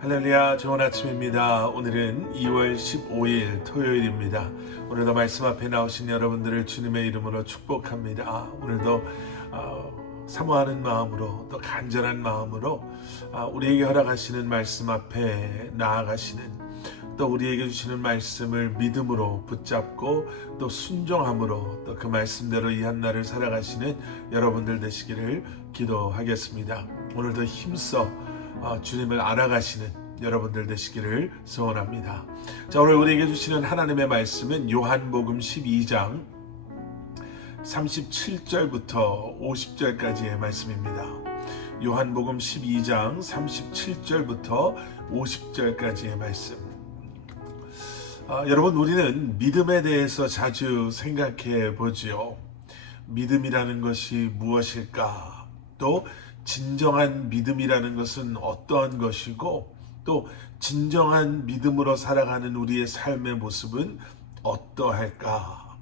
할렐루야, 좋은 아침입니다. 오늘은 2월 15일 토요일입니다. 오늘도 말씀 앞에 나오신 여러분들을 주님의 이름으로 축복합니다. 오늘도 사모하는 마음으로 또 간절한 마음으로 우리에게 허락하시는 말씀 앞에 나아가시는, 또 우리에게 주시는 말씀을 믿음으로 붙잡고 또 순종함으로 또 그 말씀대로 이 한 날을 살아가시는 여러분들 되시기를 기도하겠습니다. 오늘도 힘써 주님을 알아가시는 여러분들 되시기를 소원합니다. 자, 오늘 우리에게 주시는 하나님의 말씀은 요한복음 12장 37절부터 50절까지의 말씀입니다. 요한복음 12장 37절부터 50절까지의 말씀. 여러분, 우리는 믿음에 대해서 자주 생각해 보지요. 믿음이라는 것이 무엇일까? 또 진정한 믿음이라는 것은 어떠한 것이고, 또 진정한 믿음으로 살아가는 우리의 삶의 모습은 어떠할까?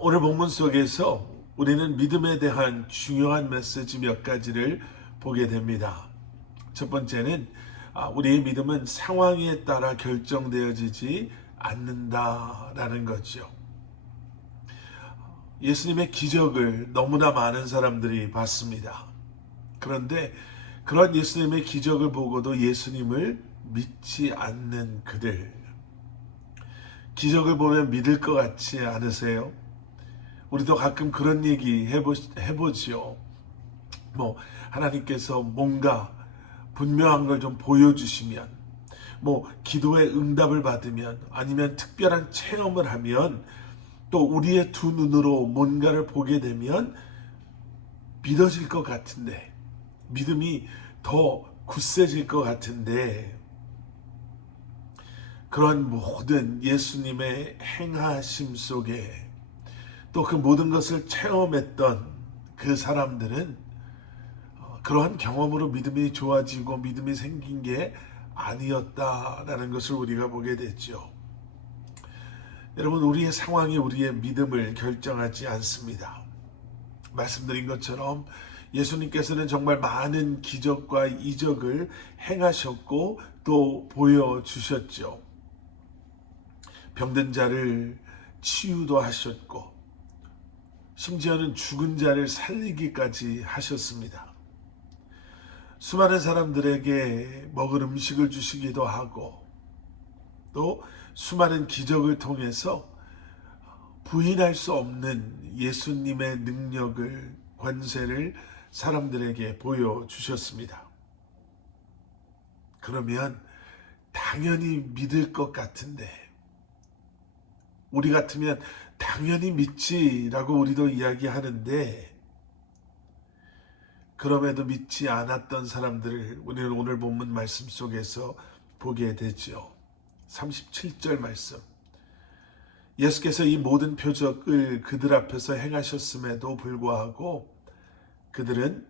오늘 본문 속에서 우리는 믿음에 대한 중요한 메시지 몇 가지를 보게 됩니다. 첫 번째는 우리의 믿음은 상황에 따라 결정되어지지 않는다라는 거죠. 예수님의 기적을 너무나 많은 사람들이 봤습니다. 그런데 그런 예수님의 기적을 보고도 예수님을 믿지 않는 그들, 기적을 보면 믿을 것 같지 않으세요? 우리도 가끔 그런 얘기 해보지요. 하나님께서 뭔가 분명한 걸 좀 보여주시면, 기도의 응답을 받으면, 아니면 특별한 체험을 하면, 또 우리의 두 눈으로 뭔가를 보게 되면 믿어질 것 같은데, 믿음이 더 굳세질 것 같은데, 그런 모든 예수님의 행하심 속에 또 그 모든 것을 체험했던 그 사람들은 그러한 경험으로 믿음이 좋아지고 믿음이 생긴 게 아니었다라는 것을 우리가 보게 됐죠. 여러분, 우리의 상황이 우리의 믿음을 결정하지 않습니다. 말씀드린 것처럼 예수님께서는 정말 많은 기적과 이적을 행하셨고 또 보여주셨죠. 병든 자를 치유도 하셨고, 심지어는 죽은 자를 살리기까지 하셨습니다. 수많은 사람들에게 먹을 음식을 주시기도 하고, 또 수많은 기적을 통해서 부인할 수 없는 예수님의 능력을, 권세를 사람들에게 보여주셨습니다. 그러면 당연히 믿을 것 같은데, 우리 같으면 당연히 믿지라고 우리도 이야기하는데, 그럼에도 믿지 않았던 사람들을 우리는 오늘 본문 말씀 속에서 보게 되죠. 37절 말씀. 예수께서 이 모든 표적을 그들 앞에서 행하셨음에도 불구하고 그들은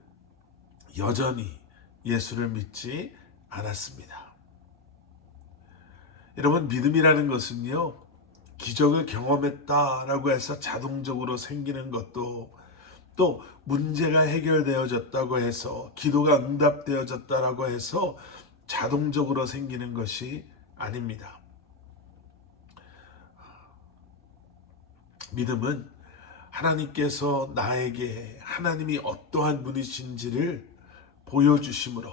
여전히 예수를 믿지 않았습니다. 여러분, 믿음이라는 것은요, 기적을 경험했다라고 해서 자동적으로 생기는 것도, 또 문제가 해결되어졌다고 해서, 기도가 응답되어졌다라고 해서 자동적으로 생기는 것이 아닙니다. 믿음은 하나님께서 나에게 하나님이 어떠한 분이신지를 보여주심으로,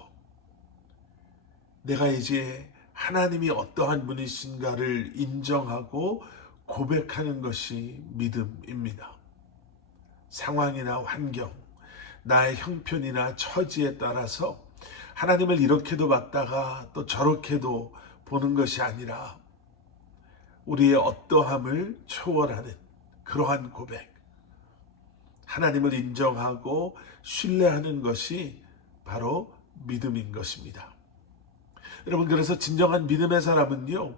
내가 이제 하나님이 어떠한 분이신가를 인정하고 고백하는 것이 믿음입니다. 상황이나 환경, 나의 형편이나 처지에 따라서 하나님을 이렇게도 봤다가 또 저렇게도 보는 것이 아니라 우리의 어떠함을 초월하는 그러한 고백, 하나님을 인정하고 신뢰하는 것이 바로 믿음인 것입니다. 여러분, 그래서 진정한 믿음의 사람은요,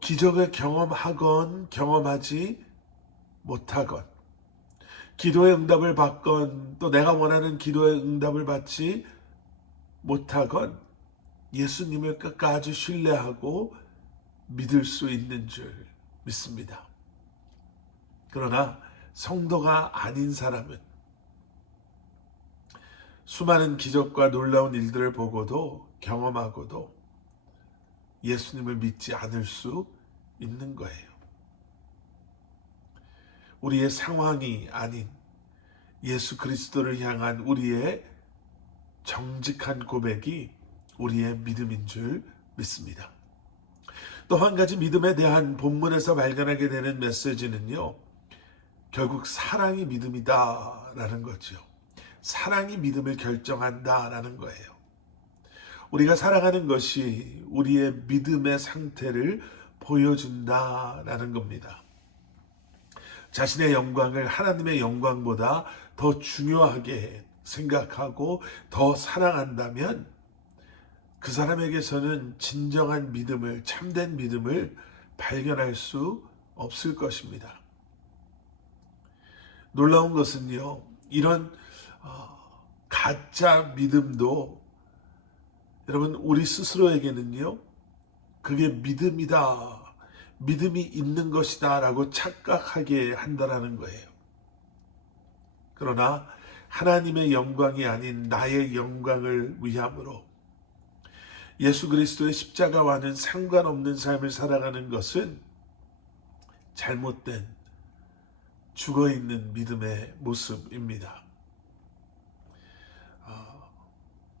기적을 경험하건 경험하지 못하건, 기도의 응답을 받건 또 내가 원하는 기도의 응답을 받지 못하건 예수님을 끝까지 신뢰하고 믿을 수 있는 줄 믿습니다. 그러나 성도가 아닌 사람은 수많은 기적과 놀라운 일들을 보고도 경험하고도 예수님을 믿지 않을 수 있는 거예요. 우리의 상황이 아닌 예수 그리스도를 향한 우리의 정직한 고백이 우리의 믿음인 줄 믿습니다. 또 한 가지 믿음에 대한 본문에서 발견하게 되는 메시지는요, 결국 사랑이 믿음이다라는 거죠. 사랑이 믿음을 결정한다라는 거예요. 우리가 사랑하는 것이 우리의 믿음의 상태를 보여준다라는 겁니다. 자신의 영광을 하나님의 영광보다 더 중요하게 생각하고 더 사랑한다면 그 사람에게서는 진정한 믿음을, 참된 믿음을 발견할 수 없을 것입니다. 놀라운 것은요, 이런 가짜 믿음도 여러분 우리 스스로에게는요, 그게 믿음이다, 믿음이 있는 것이다 라고 착각하게 한다라는 거예요. 그러나 하나님의 영광이 아닌 나의 영광을 위함으로 예수 그리스도의 십자가와는 상관없는 삶을 살아가는 것은 잘못된 죽어있는 믿음의 모습입니다.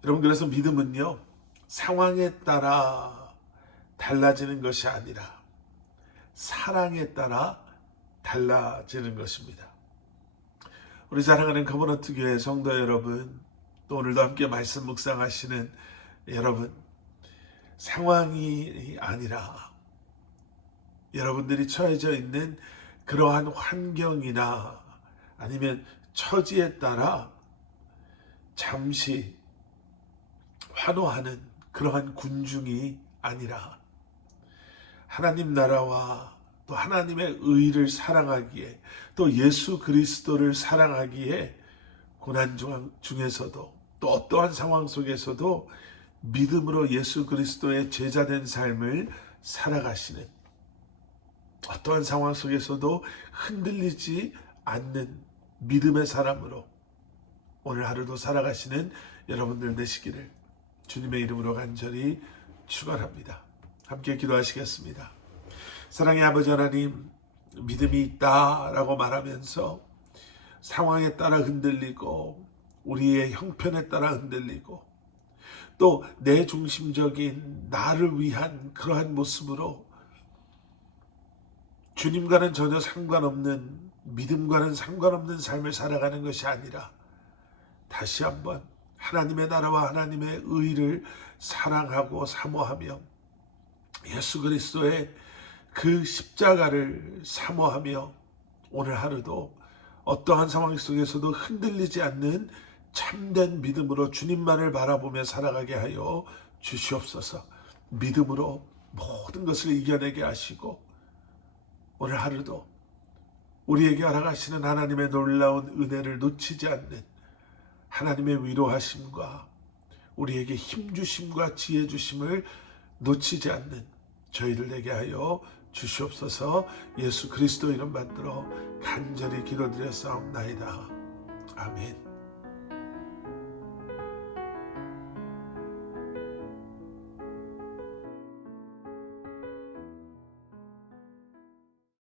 여러분, 그래서 믿음은요, 상황에 따라 달라지는 것이 아니라 사랑에 따라 달라지는 것입니다. 우리 사랑하는 커버넌트 교회 성도 여러분, 또 오늘도 함께 말씀 묵상하시는 여러분, 상황이 아니라 여러분들이 처해져 있는 그러한 환경이나 아니면 처지에 따라 잠시 환호하는 그러한 군중이 아니라 하나님 나라와 또 하나님의 의를 사랑하기에 또 예수 그리스도를 사랑하기에 고난 중에서도 또 어떠한 상황 속에서도 믿음으로 예수 그리스도의 제자된 삶을 살아가시는, 어떠한 상황 속에서도 흔들리지 않는 믿음의 사람으로 오늘 하루도 살아가시는 여러분들 되시기를 주님의 이름으로 간절히 축원합니다. 함께 기도하시겠습니다. 사랑의 아버지 하나님, 믿음이 있다라고 말하면서 상황에 따라 흔들리고 우리의 형편에 따라 흔들리고 또 내 중심적인 나를 위한 그러한 모습으로 주님과는 전혀 상관없는, 믿음과는 상관없는 삶을 살아가는 것이 아니라 다시 한번 하나님의 나라와 하나님의 의를 사랑하고 사모하며 예수 그리스도의 그 십자가를 사모하며 오늘 하루도 어떠한 상황 속에서도 흔들리지 않는 참된 믿음으로 주님만을 바라보며 살아가게 하여 주시옵소서. 믿음으로 모든 것을 이겨내게 하시고 오늘 하루도 우리에게 허락하시는 하나님의 놀라운 은혜를 놓치지 않는 하나님의 위로하심과 우리에게 힘주심과 지혜주심을 놓치지 않는 저희를 되게 하여 주시옵소서. 예수 그리스도 이름 받들어 간절히 기도드렸사옵나이다. 아멘.